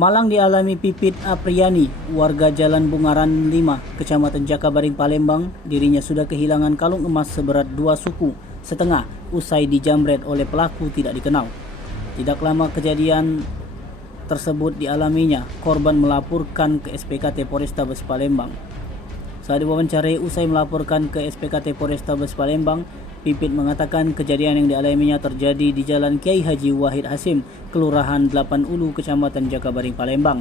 Malang dialami Pipit Apriyani, warga Jalan Bungaran 5, Kecamatan Jakabaring, Palembang. Dirinya sudah kehilangan kalung emas seberat 2,5 suku usai dijamret oleh pelaku tidak dikenal. Tidak lama kejadian tersebut dialaminya, korban melaporkan ke SPKT Polrestabes Palembang. Saat diwawancarai usai melaporkan ke SPKT Polrestabes Palembang, Pipit mengatakan kejadian yang dialaminya terjadi di Jalan Kiai Haji Wahid Hasim, Kelurahan 8 Ulu, Kecamatan Jakabaring, Palembang.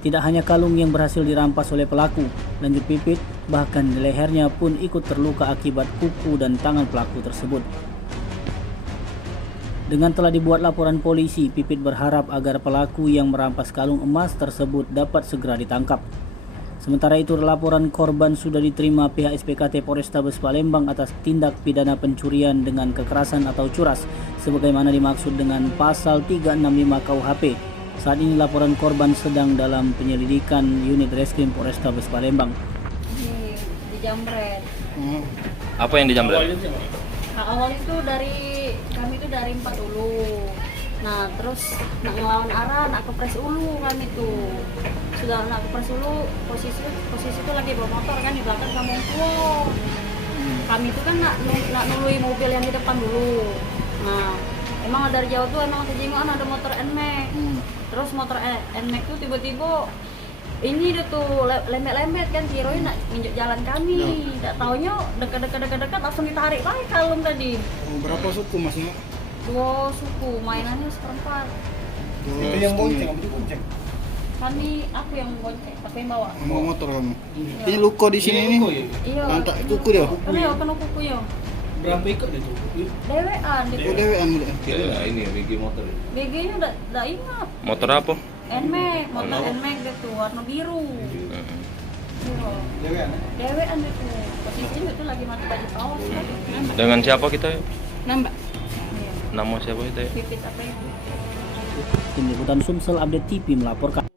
Tidak hanya kalung yang berhasil dirampas oleh pelaku, lanjut Pipit, bahkan di lehernya pun ikut terluka akibat kuku dan tangan pelaku tersebut. Dengan telah dibuat laporan polisi, Pipit berharap agar pelaku yang merampas kalung emas tersebut dapat segera ditangkap. Sementara itu, laporan korban sudah diterima pihak SPKT Polrestabes Palembang atas tindak pidana pencurian dengan kekerasan atau curas, sebagaimana dimaksud dengan pasal 365 KUHP. Saat ini laporan korban sedang dalam penyelidikan unit reskrim Polrestabes Palembang. Dijamret. Apa yang dijamret? Awal itu kami itu dari 4 Ulu. Nah terus nak ngelawan arah, nak kepres Ulu kami tuh. Sudah nak kepres Ulu, posisi itu lagi bawa motor kan di belakang sama tua. Kami itu kan nak nului mobil yang di depan dulu. Nah emang dari jauh tuh emang kejengoan ada motor NMAX. Terus motor NMAX tuh tiba-tiba ini dia tuh lembet-lembet kan, kiroin nak nginjek jalan kami. Tak taunya dekat langsung ditarik lagi kalung tadi. Berapa suku masnya? 2 suku, mainannya seperempat. Itu yang bonceng, apa itu bonceng? Aku yang bonceng, tapi yang bawa. Bawa motor kamu. Ini luka di sini nih. Iya. Lantak kuku dia. Iya, kena kuku ya. Berapa ikut itu? Dewean Oh, gitu. dewean mulia. Ya, ini BG motor. BG-nya udah ingat. Motor apa? NMAX, motor NMAX gitu, warna biru. Iya. Dewean itu. Posisinya itu lagi mati baju kaos. Dengan siapa kita? Nambah. Nama siapa kita? Pipit apa itu? Tim Liputan Sumsel Update TV melaporkan.